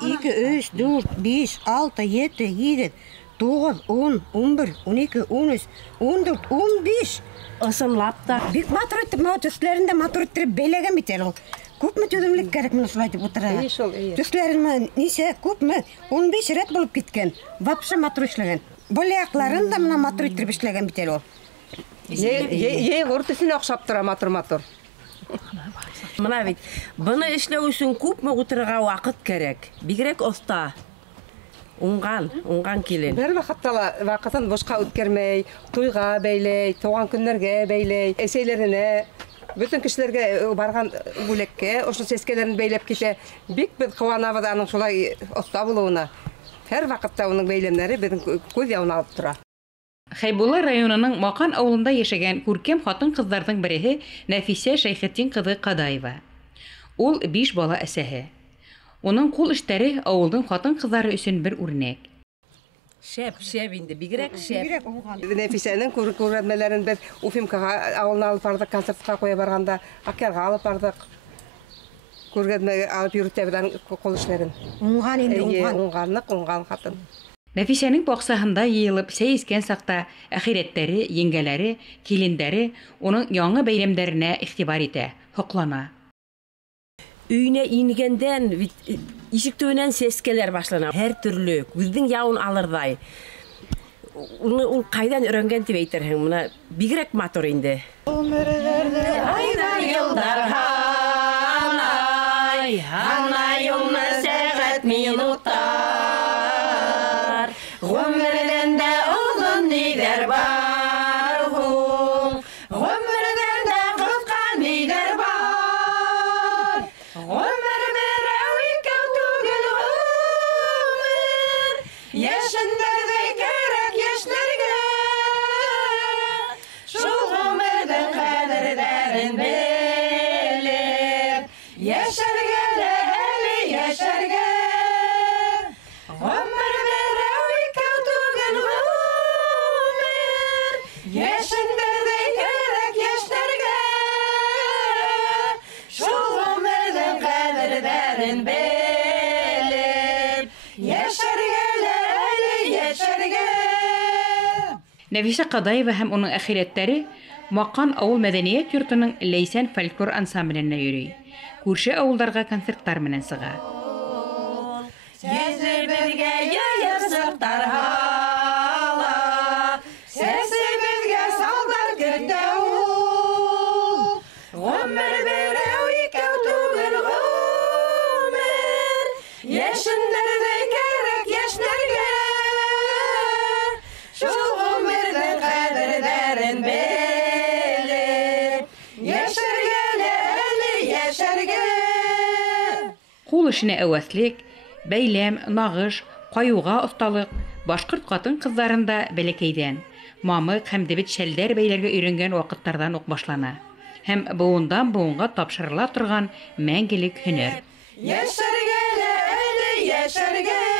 2, 3, 4, 5, 6, 7, 8, 9, 10, 11, 12, 13, 14, 15. Ысынлап та. Бик матур итеп, төсләрендә матур итеп бәйләгән бит әле ул. Күпме түземлек кирәк менә шулай дип утыра. Төсләрен нисә күпме? 15 рәт булып киткән. Вообще матур эшләгән. Болякларын да менә матур итеп эшләгән бит әле ул. Гортысын охшап тора матур. Мына бит, буны эшләү өчен күпме утырырга вакыт кирәк. Бигрәк оста. Уңган килен. Бер вакытын бушка үткәрмәй, туйга бәйләй, туган көннәргә бәйләй, әсәйләренә, bütün кешеләргә барган бүлеккә, ошо сескәләрен бәйләп китә. Бик бер куанабыз аның шулай оста булуына. Һәр вакытта уның бәйләмнәре безнең күз явына алып тора. Хәйбулла районының Макан авылында яшәгән күркәм хатын-кызларның береһе Нәфисә Шәйхетдин кызы Кадаева. Ул 5 бала әсәһе. Оның кул эштәре авылның хатын-кызлары өчен бер үрнәк. Шәп инде, бигрәк шәп. Нәфисәнең күргәзмәләрен без Уфимкага авылына алып бардык, концертка куя барганда, Акярга алып бардык. Күргәзмәгә алып йөртәбез кул эшләрен. Уңган инде, уңган хатын. Нәфисәнең баксаһында йыелып сәй искән сакта әхирәттәре, еңгәләре, килендәре уның яңа бәйрәмнәренә игътибар итә, хоклана. Өйнә ингәндән ишек төбенән сескәләр башлана. Һәр төрле күздән явын алырдай. Ул кайдан өйрәнгән дип әйтерһең, моны бигрәк матур инде. Айдар елдар һанай умны сәгать минуттар. Гомердән дә узын нидер бар ул. Гомердән дә кыска нидер бар. Гомер берәү икәү түгел гомер. Яшендәрдә кирәк яшьләргә. Шул гомердән кадерләрен белеп, яшәргә лә әле яшәргә. Гомер берәү икәү түгел гомер. Яшендәрдә кирәк яшьләргә. Шул гомердән кадерләрен белеп, яшәргә лә әле яшәргә. Нәфисә Кадаева һәм уның әхирәттәре Макан авыл мәдәният йортының Ләйсән фольклор ансамбленә йөри. Күрше авылларга концертлар менән сыга. Сәсебезгә яйырсыктар һала, сәсебезгә салдар кертә ул. Гомер берәү икәү түгел гомер. Яшендәрдә кирәк яшьләргә. Шул гомердән кадерләрен белеп, яшәргә лә әле яшәргә. Кул эшенә әвәслек, бәйләм, нагыш, каюга осталык башкорт хатын-кызларында бәләкәйдән, мамык һәм дебет шәлдәр бәйләргә өйрәнгән вакыттардан ук башлана. Һәм буындан буынга тапшырыла торган мәңгелек һөнәр. Яшәргә лә әле яшәргә.